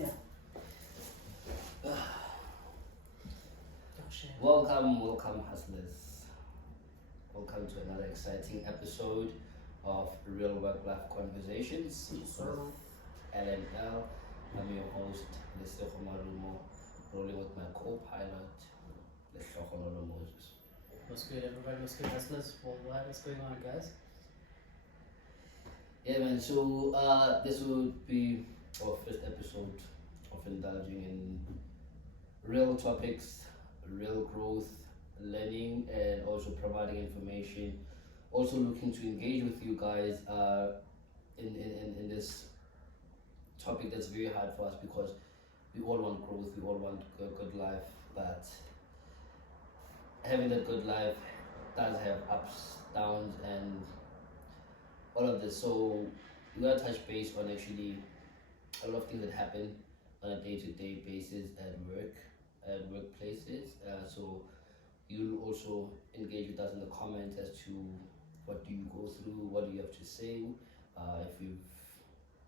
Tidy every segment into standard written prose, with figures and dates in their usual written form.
Yeah. Welcome, hustlers. Welcome to another exciting episode of Real Work-Life Conversations with LNL. I'm your host, Lesego Marumo, rolling with my co-pilot, Lesego Moses. What's good, everybody? What's good, hustlers? Worldwide, what's going on, guys? Yeah, man. So this would be our first episode of indulging in real topics, real growth, learning, and also providing information. Also looking to engage with you guys in this topic that's very hard for us because we all want growth, we all want a good life, but having that good life does have ups, downs, and all of this. So we're gonna touch base on actually a lot of things that happen on a day-to-day basis at work, at workplaces. So you'll also engage with us in the comments as to what do you go through, what do you have to say, if you've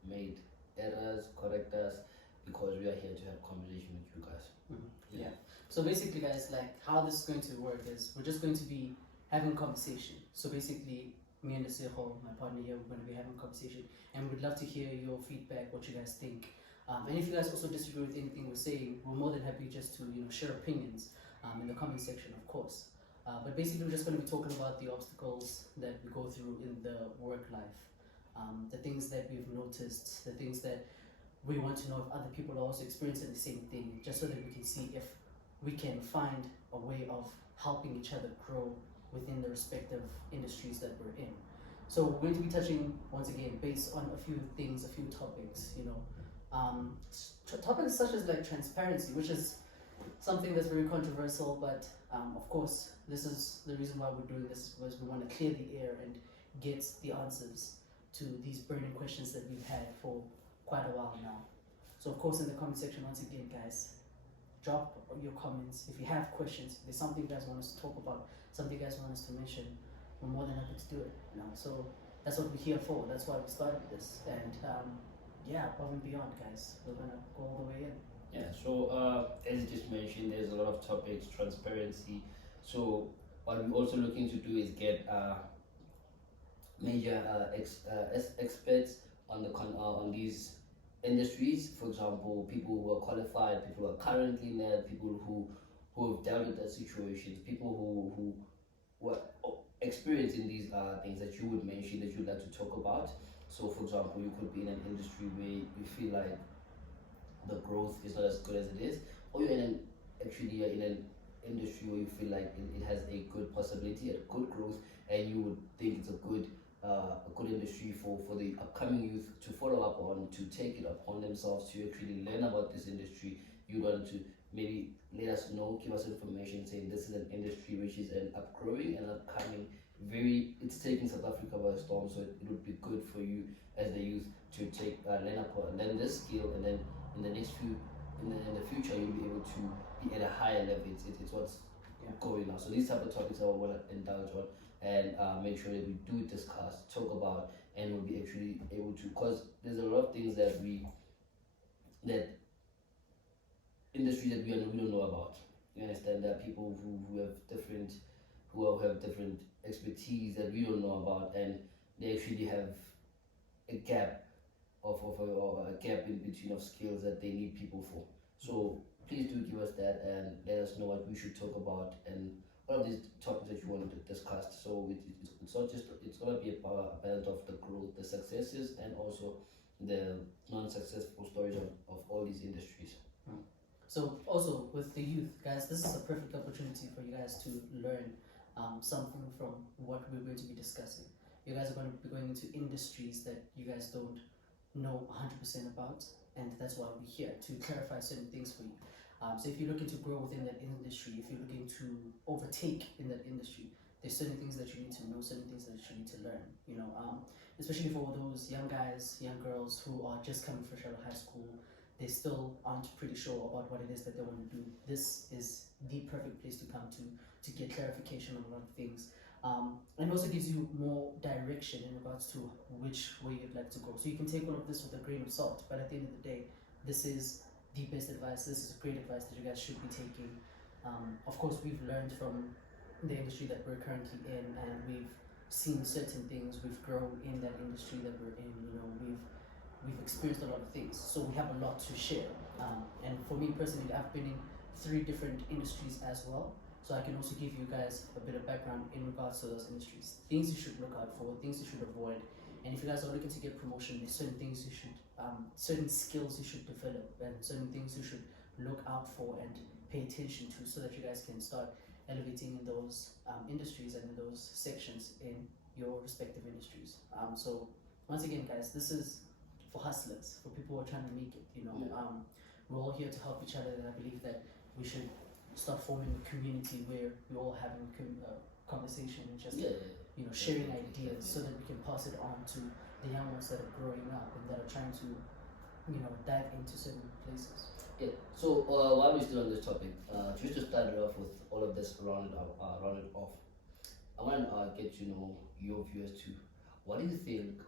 made errors, correct us, because we are here to have conversation with you guys. Yeah. So basically, guys, like how this is going to work is we're just going to be having a conversation. So basically, me and Lesego, my partner here, we're going to be having a conversation, and we'd love to hear your feedback, what you guys think. And if you guys also disagree with anything we're saying, we're more than happy just to share opinions in the comment section, of course. But basically, we're just going to be talking about the obstacles that we go through in the work life, the things that we've noticed, the things that we want to know if other people are also experiencing the same thing, just so that we can see if we can find a way of helping each other grow within the respective industries that we're in. So we're going to be touching, once again, based on a few things, a few topics, topics such as like transparency, which is something that's very controversial, but of course, this is the reason why we're doing this, because we want to clear the air and get the answers to these burning questions that we've had for quite a while now. So of course, in the comment section, once again, guys, drop your comments. If you have questions, if there's something you guys want us to talk about, something you guys want us to mention, we're more than happy to do it. So that's what we're here for. That's why we started this. And above and beyond, guys, we're gonna go all the way in. Yeah, so as you just mentioned, there's a lot of topics, transparency. So what we're also looking to do is get major experts on on these industries. For example, people who are qualified, people who are currently in there, people who have dealt with that situations, people who were experienced in these things that you would mention that you'd like to talk about. So, for example, you could be in an industry where you feel like the growth is not as good as it is, or you're you're in an industry where you feel like it has a good possibility at good growth, and you would think it's a good industry for the upcoming youth to follow up on, to take it upon themselves to actually learn about this industry. You want to maybe let us know, give us information saying this is an industry which is an upgrowing and upcoming. It's taking South Africa by storm, so it would be good for you as the youth to take learn this skill, and then in the future you'll be able to be at a higher level. It's what's going on. So these type of topics I want to indulge on and make sure that we do discuss, talk about, and we'll be actually able to, because there's a lot of things that industry that we don't know about. You understand? There are people who have different expertise that we don't know about, and they actually have a gap or a gap in between of skills that they need people for. So please do give us that and let us know what we should talk about and all of these topics that you want to discuss. So it's not just, it's going to be a balance of the growth, the successes, and also the non-successful stories of all these industries. So also with the youth, guys, this is a perfect opportunity for you guys to learn something from what we're going to be discussing. You guys are going to be going into industries that you guys don't know 100% about, and that's why we're here to clarify certain things for you. So if you're looking to grow within that industry, if you're looking to overtake in that industry, there's certain things that you need to know, certain things that you need to learn, especially for those young guys, young girls who are just coming fresh out of high school. They still aren't pretty sure about what it is that they want to do. This is the perfect place to come to get clarification on a lot of things. And also gives you more direction in regards to which way you'd like to go. So you can take all of this with a grain of salt, but at the end of the day, this is the best advice. This is great advice that you guys should be taking. Of course, we've learned from the industry that we're currently in, and we've seen certain things. We've grown in that industry that we're in. You know, we've experienced a lot of things, so we have a lot to share. And for me personally, I've been in 3 different industries as well, so I can also give you guys a bit of background in regards to those industries, things you should look out for, things you should avoid. And if you guys are looking to get promotion, there's certain things you should, certain skills you should develop, and certain things you should look out for and pay attention to, so that you guys can start elevating in those industries and in those sections in your respective industries. So once again, guys, this is for hustlers, for people who are trying to make it. You know, we're all here to help each other, and I believe that we should start forming a community where we're all having conversation and just you know, sharing ideas, so that we can pass it on to the young ones that are growing up and that are trying to, you know, dive into certain places. Yeah. So while we're still on this topic, just to start it off with all of this rounded off, I want to get to know your view as to what do you think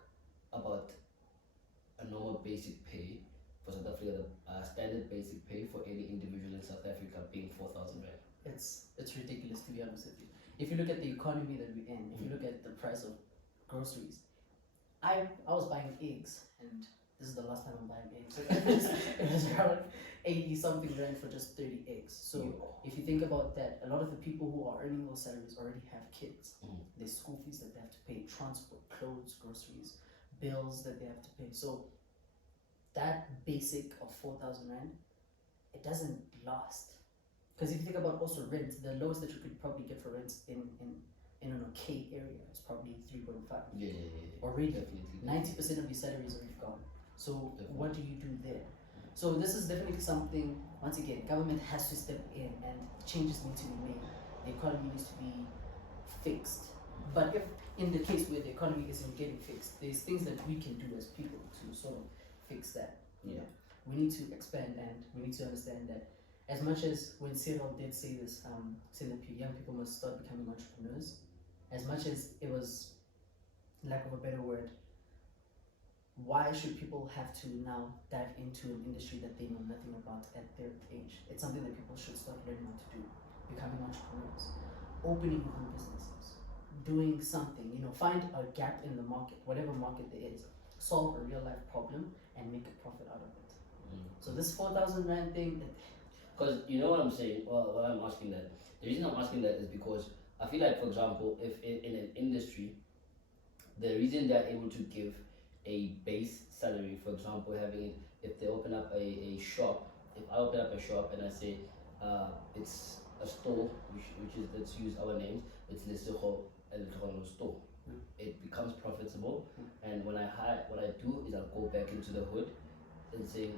about a normal basic pay for South Africa, standard basic pay for any individual in South Africa being 4,000 rand. It's ridiculous, to be honest with you. If you look at the economy that we're in, if you look at the price of groceries, I was buying eggs, and this is the last time I'm buying eggs. It was around 80 something rand for just 30 eggs. So if you think about that, a lot of the people who are earning those salaries already have kids. There's school fees that they have to pay, transport, clothes, groceries, bills that they have to pay. So that basic of 4,000 rand, it doesn't last. Because if you think about also rent, the lowest that you could probably get for rent in an okay area is probably 3.5. Already, 90% of your salary is already gone. So what do you do there? So this is definitely something, once again, government has to step in, and changes need to be made. The economy needs to be fixed. But if in the case where the economy isn't getting fixed, there's things that we can do as people to sort of fix that. Yeah. We need to expand, and we need to understand that as much as when Cyril did say this, say that young people must start becoming entrepreneurs, as much as it was, lack of a better word, why should people have to now dive into an industry that they know nothing about at their age? It's something that people should start learning how to do. Becoming entrepreneurs, opening your own businesses, doing something, you know, find a gap in the market, whatever market there is, solve a real life problem and make a profit out of it. So this 4,000 rand thing, because you know what I'm saying, well, I'm asking that, the reason I'm asking that is because I feel like, for example, if in an industry, the reason they're able to give a base salary, for example, if they open up a shop, if I open up a shop and I say it's a store, which is, let's use our names, it's Lesego Electronic Store, it becomes profitable. And what I do is I'll go back into the hood and say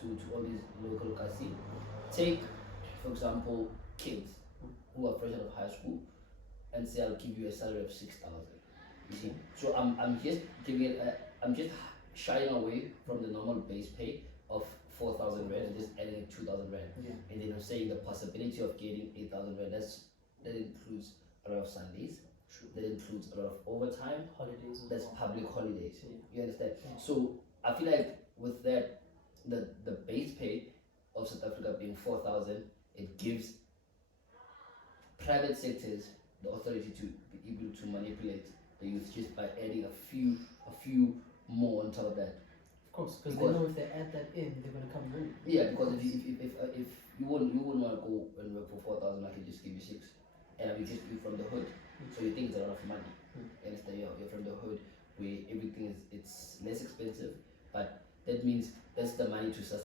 to all these local kasi, take, for example, kids who are fresh out of high school, and say I'll give you a salary of 6,000. You see, so I'm just giving it. I'm just shying away from the normal base pay of 4,000 rand and just adding it 2,000 rand. And then I'm saying the possibility of getting 8,000 rand. That includes a lot of Sundays. That includes a lot of overtime. Holidays. That's public holidays. You understand? So I feel like with that, the base pay of South Africa being 4,000, it gives private sectors the authority to be able to manipulate the youth just by adding a few more on top of that. Of course, because they know if they add that in, they're gonna come in. Yeah, because if you wouldn't want to go and work for 4,000, I can just give you 6, and I will just be from the hood. So you think it's a lot of money. And it's you're from the hood where everything it's less expensive, but that means that's the money to sustain